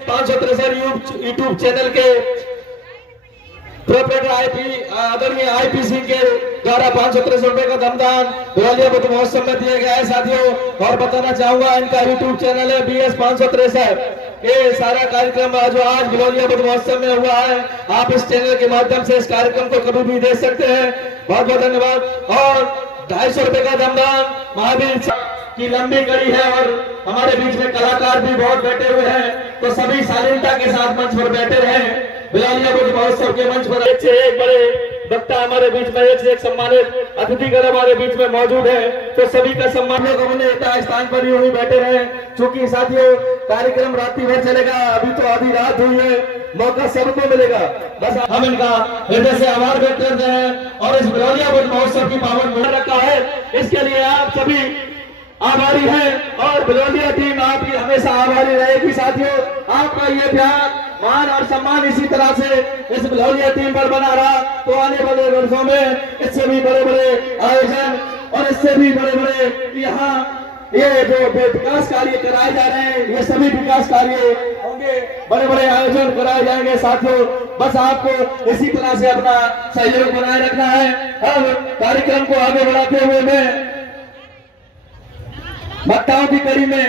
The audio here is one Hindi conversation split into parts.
563 यूट्यूब चैनल के प्रोपराइटर आदरणीय आईपी सिंह के द्वारा 563 रुपए का दमदान ग्वालियर बुद्ध महोत्सव में दिए गए हैं साथियों। और बताना चाहूंगा इनका यूट्यूब चैनल है BS 563। ये सारा कार्यक्रम जो आज ग्वालियर बुद्ध महोत्सव में हुआ है, आप इस चैनल के माध्यम से इस कार्यक्रम को कभी भी देख सकते हैं। बहुत बहुत धन्यवाद। और 250 रुपए का दमदान महावीर की लंबी कड़ी है और हमारे बीच में कलाकार भी बहुत बैठे हुए हैं, तो सभी शालीनता के साथ मंच पर बैठे रहे। ग्वालियर बुद्ध महोत्सव के मंच पर एक से एक बड़े वक्ता हमारे बीच में, एक से एक सम्मानित अतिथिगण हमारे बीच में मौजूद है, तो सभी का सम्मान स्थान पर ही बैठे रहे। चूंकि साथियों कार्यक्रम रात्रि भर चलेगा, अभी तो आधी रात हुई है, मौका सबको मिलेगा। बस हम इनका हृदय से आभार व्यक्त करते हैं और इस ग्वालियर बुद्ध महोत्सव की पावन बना रखा है, इसके लिए आप सभी आभारी हैं और ग्वालियर टीम आपकी हमेशा आभारी रहेगी। साथियों आपका ये प्यार मान और सम्मान इसी तरह से इस ग्वालियर टीम पर बना रहा तो आने वाले वर्षों में इससे भी बड़े बड़े आयोजन और इससे भी बड़े बड़े यहाँ ये जो विकास कार्य कराए जा रहे हैं, ये सभी विकास कार्य होंगे, बड़े बड़े आयोजन कराए जाएंगे। साथियों बस आपको इसी तरह से अपना सहयोग बनाए रखना है। अब कार्यक्रम को आगे बढ़ाते हुए मैं वक्ताओं की कड़ी में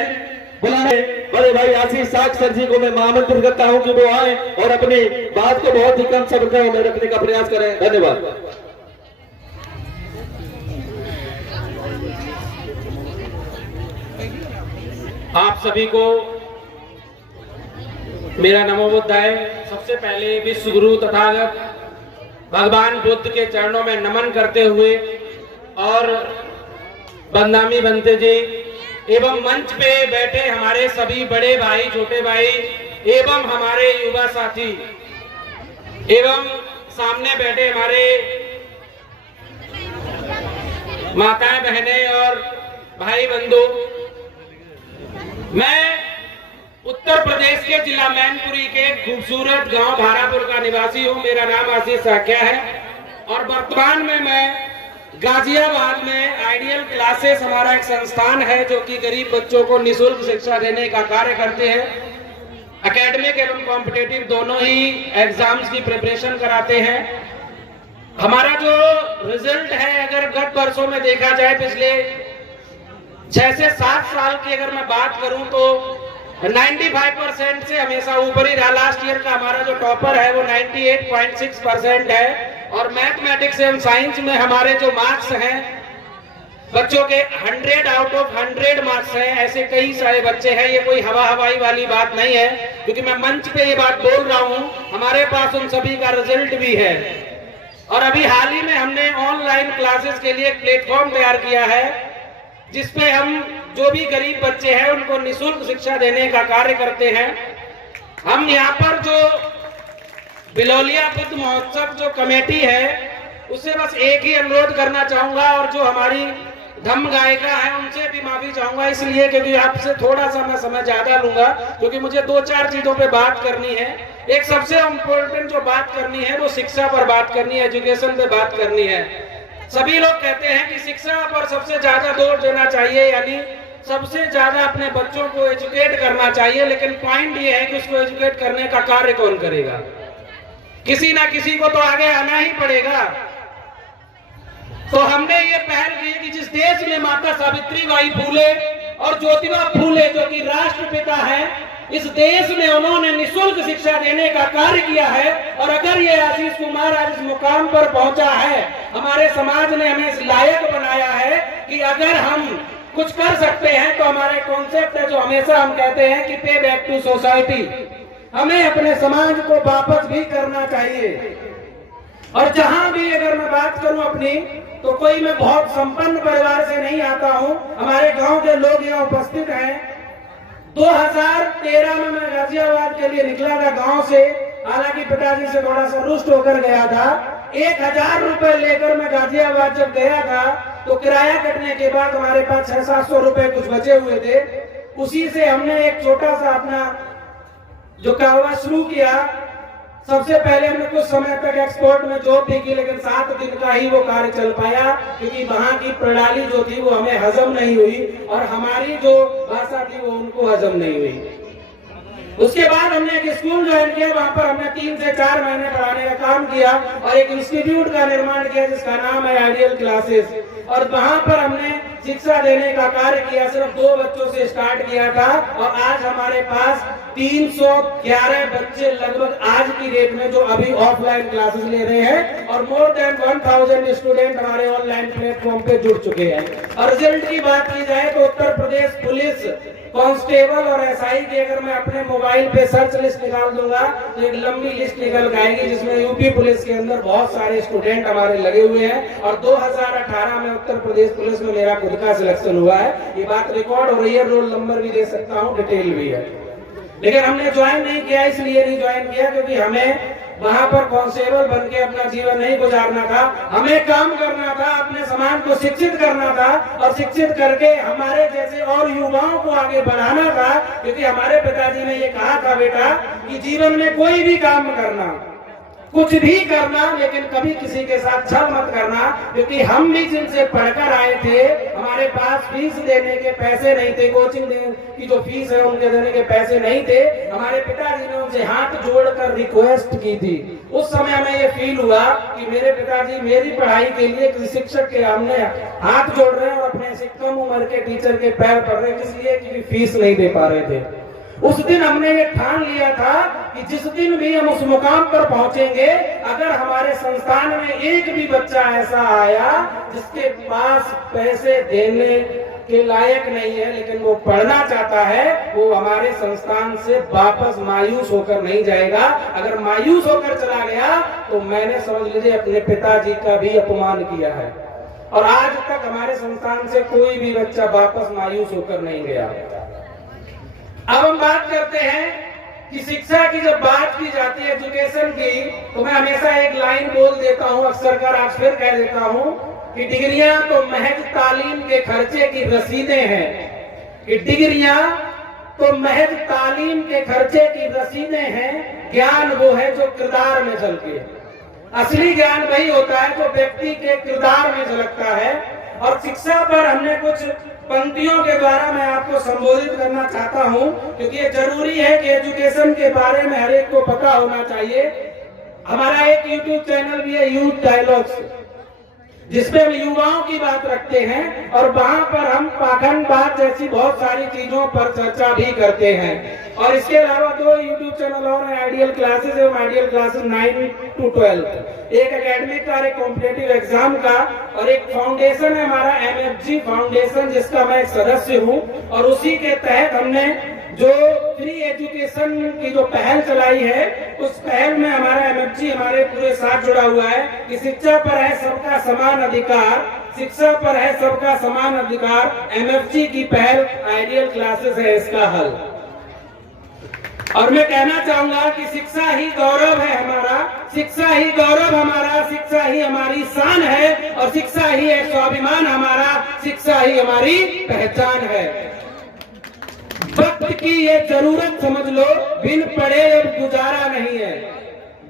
बुलाने बड़े भाई आशीष साग सर जी को मैं आमंत्रित करता हूं कि वो आए और अपनी बात को बहुत ही कम शब्दों में रखने का प्रयास करें। धन्यवाद। आप सभी को मेरा नमो बुद्धाय। सबसे पहले विश्व गुरु तथागत भगवान बुद्ध के चरणों में नमन करते हुए और बंदामी बनते जी एवं मंच पे बैठे हमारे सभी बड़े भाई, छोटे भाई एवं हमारे युवा साथी एवं सामने बैठे हमारे माताएं, बहनें और भाई बंधु, मैं उत्तर प्रदेश के जिला मैनपुरी के खूबसूरत गांव भारापुर का निवासी हूं। मेरा नाम आशीष साख्या है और वर्तमान में मैं गाजियाबाद में आइडियल क्लासेस हमारा एक संस्थान है जो कि गरीब बच्चों को निःशुल्क शिक्षा देने का कार्य करते हैं। एकेडमिक एवं कॉम्पिटिटिव दोनों ही एग्जाम्स की प्रिपरेशन कराते हैं। हमारा जो रिजल्ट है, अगर गत वर्षों में देखा जाए, पिछले 6 से 7 साल की अगर मैं बात करूं तो 95% से हमेशा ऊपर ही रहा। लास्ट ईयर का हमारा जो टॉपर है वो 98.6% है और मैथमेटिक्स एवं साइंस में हमारे जो मार्क्स हैं बच्चों के 100 आउट ऑफ 100 मार्क्स हैं। ऐसे कई सारे बच्चे हैं, ये कोई हवाई वाली बात नहीं है, क्योंकि मैं मंच पे ये बात बोल रहा हूँ, हमारे पास उन सभी का रिजल्ट भी है। और अभी हाल ही में हमने ऑनलाइन क्लासेस के लिए एक प्लेटफॉर्म तैयार किया है जिसपे हम जो भी गरीब बच्चे हैं उनको निःशुल्क शिक्षा देने का कार्य करते हैं। हम यहाँ पर जो बिलोलिया बुद्ध महोत्सव जो कमेटी है उससे बस एक ही अनुरोध करना चाहूंगा और जो हमारी धम्म गायिका है उनसे भी माफी चाहूंगा, इसलिए क्योंकि आपसे थोड़ा सा मैं समय ज्यादा लूंगा, क्योंकि मुझे 2-4 चीजों पे बात करनी है। एक सबसे इम्पोर्टेंट जो बात करनी है वो शिक्षा पर बात करनी है, एजुकेशन पे बात करनी है। सभी लोग कहते हैं कि शिक्षा पर सबसे ज्यादा जोर देना चाहिए, यानी सबसे ज्यादा अपने बच्चों को एजुकेट करना चाहिए, लेकिन पॉइंट ये है कि उसको एजुकेट करने का कार्य कौन करेगा? किसी ना किसी को तो आगे आना ही पड़ेगा। तो हमने ये पहल की कि जिस देश में माता सावित्री बाई फूले और ज्योतिबा फूले जो कि राष्ट्रपिता है, इस देश में उन्होंने निःशुल्क शिक्षा देने का कार्य किया है। और अगर ये आशीष कुमार आज इस मुकाम पर पहुंचा है, हमारे समाज ने हमें इस लायक बनाया है कि अगर हम कुछ कर सकते हैं तो हमारे कॉन्सेप्ट है जो हमेशा हम कहते हैं कि पे बैक टू सोसाइटी, हमें अपने समाज को वापस भी करना चाहिए। और जहां भी अगर मैं बात करूं अपनी, तो कोई मैं बहुत संपन्न परिवार से नहीं आता हूं, हमारे गांव के लोग यहाँ उपस्थित हैं। 2013 में मैं गाजियाबाद के लिए निकला था गांव से, हालांकि पिताजी से थोड़ा सा रुष्ट होकर गया था। 1000 रुपए लेकर मैं गाजियाबाद जब गया था तो किराया कटने के बाद हमारे पास 600-700 रुपए कुछ बचे हुए थे। उसी से हमने एक छोटा सा अपना जो कारोबार शुरू किया। सबसे पहले हमने कुछ समय तक एक्सपोर्ट में जॉब भी की, लेकिन 7 दिन का ही वो कार्य चल पाया, क्योंकि वहां की प्रणाली जो थी वो हमें हजम नहीं हुई और हमारी जो भाषा थी वो उनको हजम नहीं हुई। उसके बाद हमने एक स्कूल ज्वाइन किया, वहां पर हमने 3 से 4 महीने पढ़ाने का काम किया और एक इंस्टीट्यूट का निर्माण किया जिसका नाम है आइडियल क्लासेस। और वहां पर हमने शिक्षा देने का कार्य किया, सिर्फ 2 बच्चों से स्टार्ट किया था और आज हमारे पास 311 बच्चे लगभग आज की डेट में जो अभी ऑफलाइन क्लासेस ले रहे हैं और मोर देन 1000 स्टूडेंट हमारे ऑनलाइन प्लेटफॉर्म पे जुड़ चुके हैं। और रिजल्ट की बात की जाए तो उत्तर प्रदेश पुलिस कांस्टेबल और एसआई की अगर मैं अपने मोबाइल पे सर्च लिस्ट निकाल दूंगा तो एक लंबी लिस्ट निकल आएगी जिसमें यूपी पुलिस के अंदर बहुत सारे स्टूडेंट हमारे लगे हुए हैं। और 2018 में उत्तर प्रदेश पुलिस में मेरा खुद का सिलेक्शन हुआ है, ये बात रिकॉर्ड हो रही है, रोल नंबर भी दे सकता हूँ, डिटेल भी है। लेकिन हमने ज्वाइन नहीं किया, इसलिए नहीं ज्वाइन किया क्योंकि हमें वहां पर कांस्टेबल बन के अपना जीवन नहीं गुजारना था, हमें काम करना था, अपने समाज को शिक्षित करना था और शिक्षित करके हमारे जैसे और युवाओं को आगे बढ़ाना था। क्योंकि हमारे पिताजी ने ये कहा था, बेटा कि जीवन में कोई भी काम करना, कुछ भी करना, लेकिन कभी किसी के साथ छल मत करना। क्योंकि हम भी जिनसे पढ़कर आए थे, हमारे पास फीस देने के पैसे नहीं थे, कोचिंग की जो फीस है उनके देने के पैसे नहीं थे। हमारे पिताजी ने उनसे हाथ जोड़कर रिक्वेस्ट की थी। उस समय हमें ये फील हुआ कि मेरे पिताजी मेरी पढ़ाई के लिए किसी शिक्षक के सामने हाथ जोड़ रहे हैं और अपने से कम उम्र के टीचर के पैर पड़ रहे हैं, इसलिए कि फीस नहीं दे पा रहे थे। उस दिन हमने ये ठान लिया था कि जिस दिन भी हम उस मुकाम पर पहुंचेंगे, अगर हमारे संस्थान में एक भी बच्चा ऐसा आया जिसके पास पैसे देने के लायक नहीं है लेकिन वो पढ़ना चाहता है, वो हमारे संस्थान से वापस मायूस होकर नहीं जाएगा। अगर मायूस होकर चला गया तो मैंने समझ लीजिए अपने पिताजी का भी अपमान किया है। और आज तक हमारे संस्थान से कोई भी बच्चा वापस मायूस होकर नहीं गया। अब हम बात करते हैं कि शिक्षा की जब बात की जाती है, एजुकेशन की, तो मैं हमेशा एक लाइन बोल देता हूं, अक्सर कर आज फिर कह देता हूं कि डिग्रियां तो महज तालीम के खर्चे की रसीदें हैं। कि डिग्रियां तो महज तालीम के खर्चे की रसीदें हैं, ज्ञान वो है जो किरदार में झलके। असली ज्ञान वही होता है जो व्यक्ति के किरदार में झलकता है। और शिक्षा पर हमने कुछ पंक्तियों के द्वारा मैं आपको संबोधित करना चाहता हूं, क्योंकि ये जरूरी है कि एजुकेशन के बारे में हर एक को पता होना चाहिए। हमारा एक यूट्यूब चैनल भी है, यूथ डायलॉग्स, जिसपे हम युवाओं की बात रखते हैं और वहां पर हम पाखंडवाद जैसी बहुत सारी चीजों पर चर्चा भी करते हैं। और इसके अलावा 2 यूट्यूब चैनल और हैं, आइडियल क्लासेस एवं आइडियल क्लासेस 9 to 12, एक एकेडमिक का, एक कॉम्पिटिटिव एग्जाम का, और एक फाउंडेशन है हमारा MFG फाउंडेशन जिसका मैं एक सदस्य हूं। और उसी के तहत हमने जो फ्री एजुकेशन की जो पहल चलाई है, उस पहल में हमारा MFG हमारे पूरे साथ जुड़ा हुआ है कि शिक्षा पर है सबका समान अधिकार, शिक्षा पर है सबका समान अधिकार। MFG की पहल आइडियल क्लासेस है इसका हल। और मैं कहना चाहूंगा कि शिक्षा ही गौरव है हमारा, शिक्षा ही गौरव हमारा, शिक्षा ही हमारी शान है और शिक्षा ही एक स्वाभिमान हमारा, शिक्षा ही हमारी पहचान है। वक्त की ये जरूरत समझ लो, बिन पढ़े अब गुजारा नहीं है।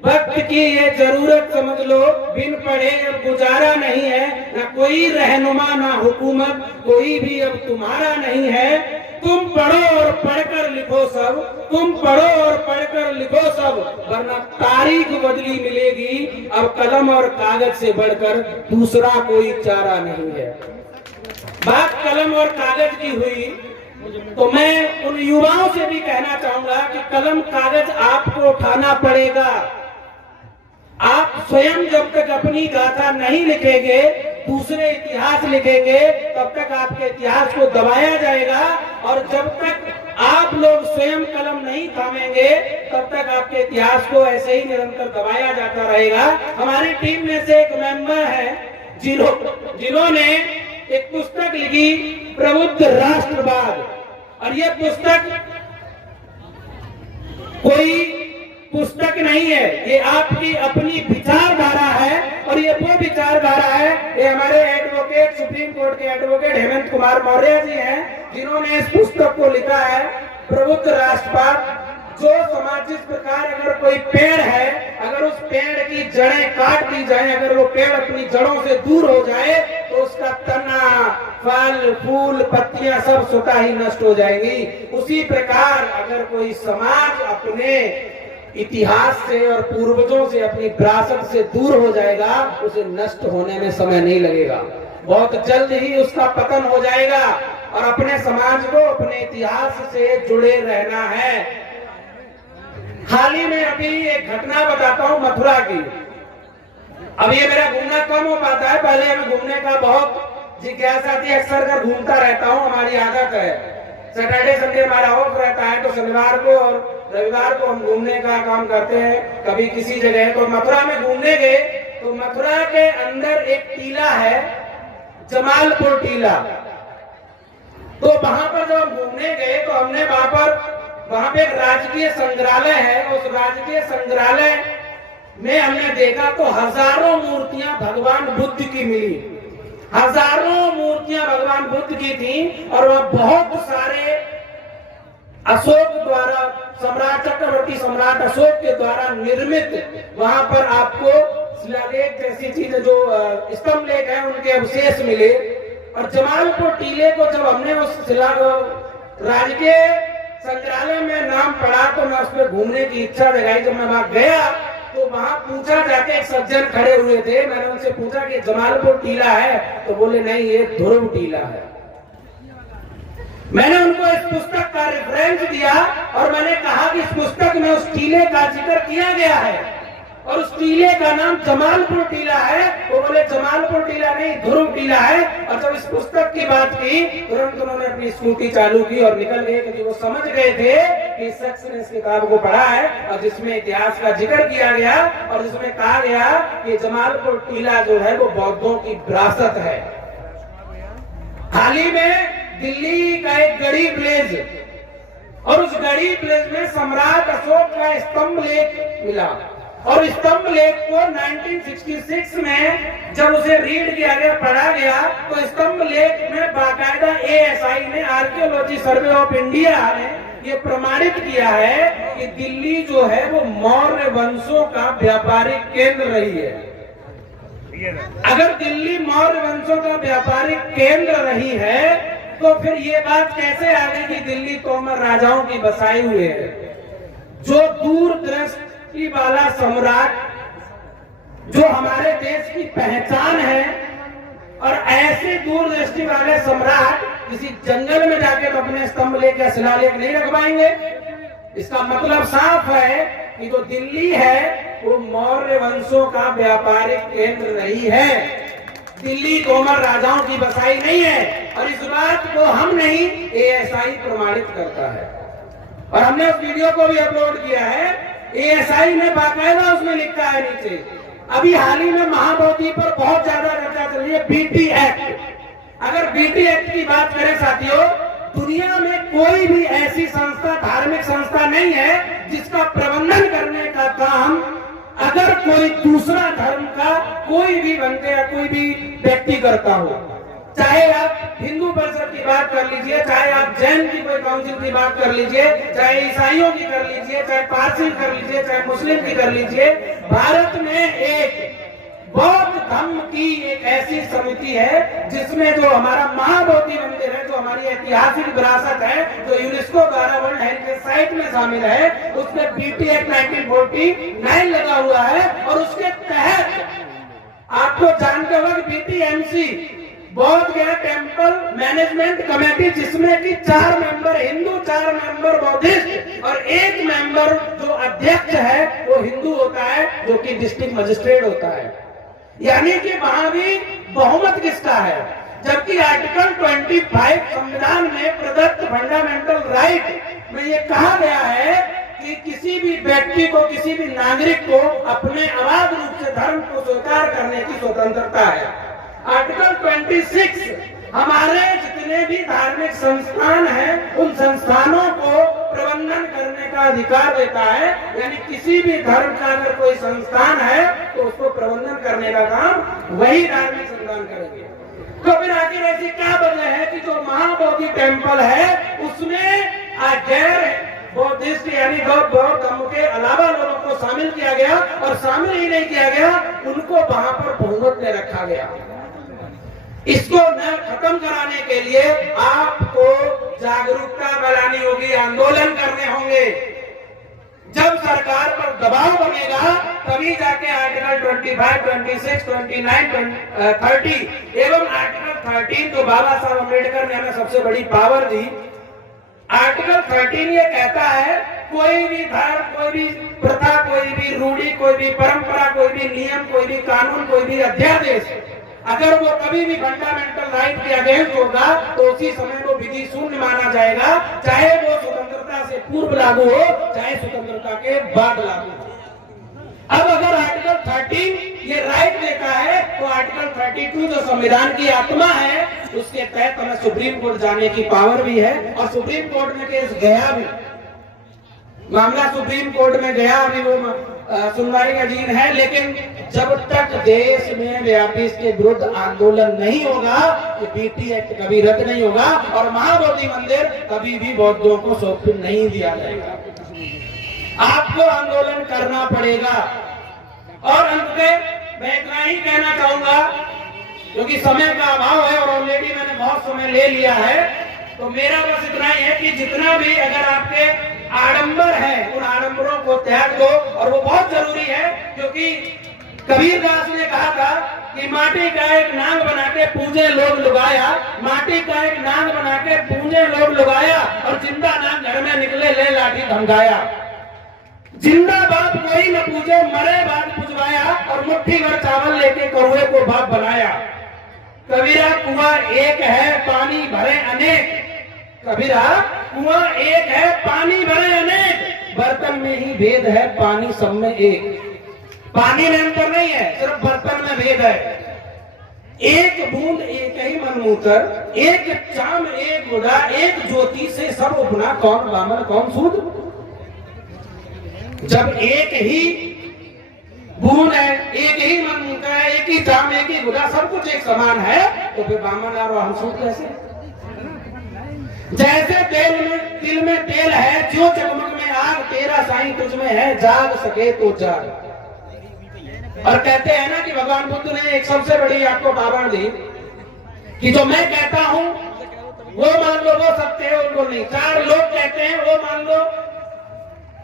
वक्त की ये जरूरत समझ लो, बिन पढ़े अब गुजारा नहीं है। ना कोई रहनुमा ना हुकूमत, कोई भी अब तुम्हारा नहीं है। तुम पढ़ो और पढ़कर लिखो सब, तुम पढ़ो और पढ़कर लिखो सब, वरना तारीख बदली मिलेगी। अब कलम और कागज से बढ़कर दूसरा कोई चारा नहीं है। बात कलम और कागज की हुई तो मैं उन युवाओं से भी कहना चाहूंगा कि कलम कागज आपको उठाना पड़ेगा। आप स्वयं जब तक अपनी गाथा नहीं लिखेंगे, दूसरे इतिहास लिखेंगे, तब तक आपके इतिहास को दबाया जाएगा। और जब तक आप लोग स्वयं कलम नहीं थामेंगे, तब तक आपके इतिहास को ऐसे ही निरंतर दबाया जाता रहेगा। हमारी टीम में से एक मेंबर है जिन्होंने एक पुस्तक लिखी, प्रबुद्ध राष्ट्रवाद। और ये पुस्तक कोई पुस्तक नहीं है, ये आपकी अपनी विचारधारा है। और ये वो विचारधारा है, ये हमारे एडवोकेट, सुप्रीम कोर्ट के एडवोकेट हेमंत कुमार मौर्य जी हैं, जिन्होंने इस पुस्तक को लिखा है, प्रबुद्ध राष्ट्रवाद। जो समाज, जिस प्रकार अगर कोई पेड़ है, अगर उस पेड़ की जड़ें काट दी जाए, अगर वो पेड़ अपनी जड़ों से दूर हो जाए, तो तो उसका तना, फल, फूल, पत्तियां सब स्वतः ही नष्ट हो जाएंगी। उसी प्रकार अगर कोई समाज अपने इतिहास से और पूर्वजों से, अपनी विरासत से दूर हो जाएगा, उसे नष्ट होने में समय नहीं लगेगा, बहुत जल्द ही उसका पतन हो जाएगा। और अपने समाज को अपने इतिहास से जुड़े रहना है। हाल ही में अभी एक घटना बताता हूं मथुरा की। अब ये मेरा घूमना कम हो पाता है, पहले हमें घूमने का बहुत जिज्ञासा थी, अक्सर कर घूमता रहता हूं, हमारी आदत है। सैटरडे संडे हमारा ऑफ रहता है, तो शनिवार को और रविवार को हम घूमने का काम करते हैं, कभी किसी जगह। तो मथुरा में घूमने गए, तो मथुरा के अंदर एक टीला है, जमालपुर टीला। तो वहां पर जब हम घूमने गए तो हमने वहां पे एक राजकीय संग्रहालय है, उस राजकीय संग्रहालय में हमने देखा तो हजारों मूर्तियां भगवान बुद्ध की मिली, हजारों मूर्तियां भगवान बुद्ध की थी। और वह बहुत सारे अशोक द्वारा, सम्राट चक्रवर्ती सम्राट अशोक के द्वारा निर्मित वहां पर आपको शिलालेख जैसी चीजें, जो स्तंभ लेख है, उनके अवशेष मिले। और जमालपुर टीले को जब हमने उस राजकीय संग्रहालय में नाम पढ़ा तो मैं उस पर घूमने की इच्छा जगाई। जब मैं वहां गया तो वहां पूछा जाके, एक सज्जन खड़े हुए थे, मैंने उनसे पूछा कि जमालपुर टीला है? तो बोले नहीं, ये ध्रुव टीला है। मैंने उनको इस पुस्तक का रेफरेंस दिया और मैंने कहा कि इस पुस्तक में उस टीले का जिक्र किया गया है और उस टीले का नाम जमालपुर टीला है। वो बोले जमालपुर टीला नहीं, ध्रुव टीला है। और जब इस पुस्तक की बात की, तुरंत उन्होंने अपनी स्कूटी चालू की और निकल गए, क्योंकि वो समझ गए थे कि इस शख्स ने इस किताब को पढ़ा है और जिसमें इतिहास का जिक्र किया गया और जिसमें कहा गया कि जमालपुर टीला जो है वो बौद्धों की विरासत है। हाल ही में दिल्ली का एक गढ़ी प्लेस, और उस गढ़ी प्लेस में सम्राट अशोक का स्तंभ लेख मिला। और स्तंभ लेख को 1966 में जब उसे रीड किया गया, पढ़ा गया, तो स्तंभ लेख में बाकायदा ASI ने, आर्कियोलॉजी सर्वे ऑफ इंडिया ने ये प्रमाणित किया है कि दिल्ली जो है वो मौर्य वंशों का व्यापारिक केंद्र रही है। अगर दिल्ली मौर्य वंशों का व्यापारिक केंद्र रही है तो फिर ये बात कैसे आ गई कि दिल्ली तोमर राजाओं की बसाई हुई है? जो दूरदृष्टि वाला सम्राट, जो हमारे देश की पहचान है, और ऐसे दूरदृष्टि वाले सम्राट किसी जंगल में जाकर अपने स्तंभ लेख या शिलालेख नहीं रखवाएंगे। इसका मतलब साफ है कि जो दिल्ली है वो मौर्य वंशों का व्यापारिक केंद्र रही है। दिल्ली तोमर राजाओं की बसाई नहीं है, और इस बात को हम नहीं, ASI प्रमाणित करता है। और हमने उस वीडियो को भी अपलोड किया है। ASI ने बाकायदा उसमें लिखा है नीचे। अभी हाल ही में महाबोधि पर बहुत ज्यादा चर्चा चल रही है, BT एक्ट। अगर BT एक्ट की बात करें साथियों, दुनिया में कोई भी ऐसी संस्था, धार्मिक संस्था नहीं है जिसका प्रबंधन करने का काम अगर कोई दूसरा धर्म का कोई भी बंदे या कोई भी व्यक्ति करता हो। चाहे आप हिंदू परिषद की बात कर लीजिए, चाहे आप जैन की कोई काउंसिल की बात कर लीजिए, चाहे ईसाइयों की कर लीजिए, चाहे पारसी कर लीजिए, चाहे मुस्लिम की कर लीजिए, भारत में एक बौद्ध धर्म की एक ऐसी समिति है जिसमें जो हमारा महाबोधि मंदिर है, जो हमारी ऐतिहासिक विरासत है, जो यूनेस्को द्वारा वर्ल्ड हेरिटेज साइट में शामिल है, उसमें BT एक्ट 1949 लगा हुआ है। और उसके तहत आपको जानते होगा कि BTMC, बौद्ध गया टेम्पल मैनेजमेंट कमेटी, जिसमें कि 4 मेंबर हिंदू, 4 मेंबर बौद्धिस्ट और 1 मेंबर जो अध्यक्ष है वो हिंदू होता है, जो कि डिस्ट्रिक्ट मजिस्ट्रेट होता है। यानी कि वहां भी बहुमत किसका है? जबकि आर्टिकल 25 संविधान में प्रदत्त फंडामेंटल राइट में ये कहा गया है कि किसी भी व्यक्ति को, किसी भी नागरिक को अपने अबाध रूप से धर्म को स्वीकार करने की स्वतंत्रता है। आर्टिकल 26 हमारे जितने भी धार्मिक संस्थान हैं, उन संस्थानों को प्रबंधन करने का अधिकार देता है। यानी किसी भी धर्म का अगर कोई संस्थान है तो उसको प्रबंधन करने का काम वही धार्मिक संस्थान करेंगे। तो फिर आखिर ऐसी क्या वजह है कि जो महाबोधि टेम्पल है उसमें गैर बौद्धिस्ट यानी बौद्ध धर्म के अलावा लोगों को शामिल किया गया, और शामिल ही नहीं किया गया, उनको वहां पर बहुमत में रखा गया। इसको न खत्म कराने के लिए आपको जागरूकता फैलानी होगी, आंदोलन करने होंगे। जब सरकार पर दबाव बनेगा तभी जाके आर्टिकल 25, 26, 29, 30 एवं आर्टिकल 13 तो बाबा साहब अम्बेडकर ने हमें सबसे बड़ी पावर दी। आर्टिकल 13 ये कहता है कोई भी धर्म, कोई भी प्रथा, कोई भी रूढ़ी, कोई भी परंपरा, कोई भी नियम, कोई भी कानून, कोई भी अध्यादेश अगर वो कभी भी फंडामेंटल राइट के अगेंस्ट होगा तो उसी समय वो विधि शून्य माना जाएगा, चाहे वो स्वतंत्रता से पूर्व लागू हो, चाहे स्वतंत्रता के बाद लागू हो। अब अगर आर्टिकल 13 ये राइट देता है तो आर्टिकल 32 जो संविधान की आत्मा है उसके तहत हमें सुप्रीम कोर्ट जाने की पावर भी है और सुप्रीम कोर्ट में केस गया भी, मामला सुप्रीम कोर्ट में गया अभी वो सुनवाई का अधीन है। लेकिन जब तक देश में व्यापी इसके विरुद्ध आंदोलन नहीं होगा तो बीटी एक्ट कभी रद्द नहीं होगा और महाबोधि मंदिर कभी भी बौद्धों को सौंप नहीं दिया जाएगा। आपको आंदोलन करना पड़ेगा। और अंत में मैं इतना ही कहना चाहूंगा क्योंकि समय का अभाव है और ऑलरेडी मैंने बहुत समय ले लिया है, तो मेरा बस इतना ही है कि जितना भी अगर आपके आडंबर है उन आडंबरों को त्याग दो। और वो बहुत जरूरी है क्योंकि कबीरदास ने कहा था कि माटी का एक नांग बना के पूजे लोग लुगाया, माटी का एक नांग बना के पूजे लोग लुगाया और जिंदा नांग घर में निकले ले लाठी धमकाया। जिंदा बाप कोई न पूजे, मरे बाप पुजवाया और मुट्ठी भर चावल लेके कौवे को बाप बनाया। कबीरा कुआं एक है पानी भरे अनेक, कबीरा कुआं एक है पानी भरे अनेक, बर्तन में ही भेद है पानी सब में एक। पानी में अंतर नहीं है, सिर्फ बर्तन में भेद है। एक बूंद एक ही मनमूत्र, एक चाम एक गुदा, एक ज्योति से सब उपना, कौन बामन कौन सूद। जब एक ही बूंद है, एक ही मनमूत्र है, एक ही चाम एक ही गुदा, सब कुछ एक समान है, तो फिर बामन और हम सूद कैसे। जैसे तिल में तेल है, जो चकमक में आग, तेरा साईं तुझ में है, जाग सके तो जाग। और कहते हैं ना कि भगवान बुद्ध ने एक सबसे बड़ी आपको पावर दी कि जो मैं कहता हूं वो मान लो, वो सत्य है, उनको नहीं। 4 लोग कहते हैं वो मान लो,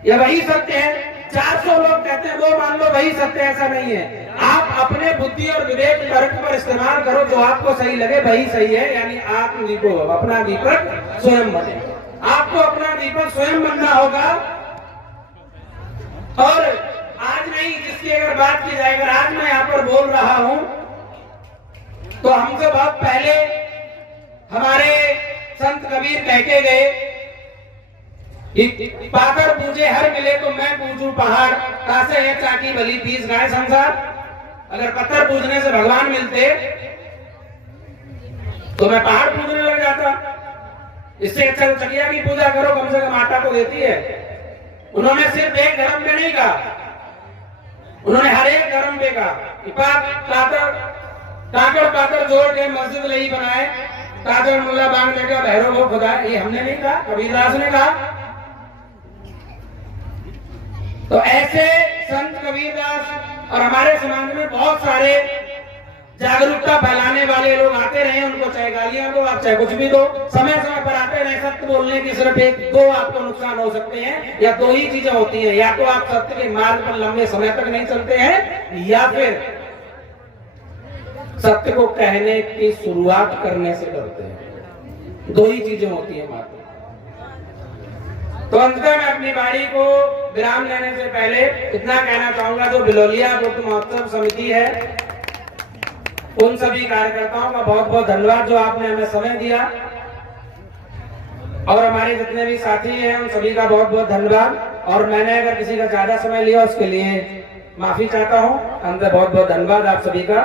या वही सत्य है। 400 लोग कहते हैं वो मान लो, वही सत्य। ऐसा नहीं है। आप अपने बुद्धि और विवेक तर्क पर इस्तेमाल करो, जो आपको सही लगे वही सही है। यानी आप अपना दीपक स्वयं बने, आपको अपना दीपक स्वयं बनना होगा। और आज नहीं, जिसकी अगर बात की जाए, अगर आज मैं यहाँ पर बोल रहा हूं तो हमसे बहुत पहले हमारे संत कबीर कह के गए, पाकर पूजे हर मिले तो मैं पूजू पहाड़, कासे है चाकी भली पीस गाय संसार। अगर पत्थर पूजने से भगवान मिलते तो मैं पहाड़ पूजने लग जाता। इससे अच्छा चकिया की पूजा करो, कम से कम आटा को देती है। उन्होंने सिर्फ एक धर्म पे नहीं कहा, उन्होंने हर एक धर्म पे कहा। काकड़ पाकर जोड़ के मस्जिद नहीं बनाए, काकड़ मुल्ला बांधने का भैरव वो खुदा, ये हमने नहीं कहा, कबीरदास ने कहा। तो ऐसे संत कबीरदास और हमारे समाज में बहुत सारे जागरूकता फैलाने वाले लोग आते रहे। उनको चाहे गालियां दो, आप चाहे कुछ भी दो, समय समय पर आते रहे। सत्य बोलने की सिर्फ 1-2 आपको नुकसान हो सकते हैं, या 2 ही चीजें होती हैं, या तो आप सत्य के मार्ग पर लंबे समय तक नहीं चलते हैं, या फिर सत्य को कहने की शुरुआत करने से करते हैं। 2 ही चीजें होती है मात्र। तो अंततः मैं अपनी वाणी को विराम लेने से पहले इतना कहना चाहूंगा, जो बिलोलिया बुद्ध महोत्सव समिति है उन सभी कार्यकर्ताओं का बहुत बहुत धन्यवाद जो आपने हमें समय दिया, और हमारे जितने भी साथी हैं उन सभी का बहुत बहुत धन्यवाद। और मैंने अगर किसी का ज्यादा समय लिया उसके लिए माफी चाहता हूं। अंत बहुत बहुत धन्यवाद आप सभी का।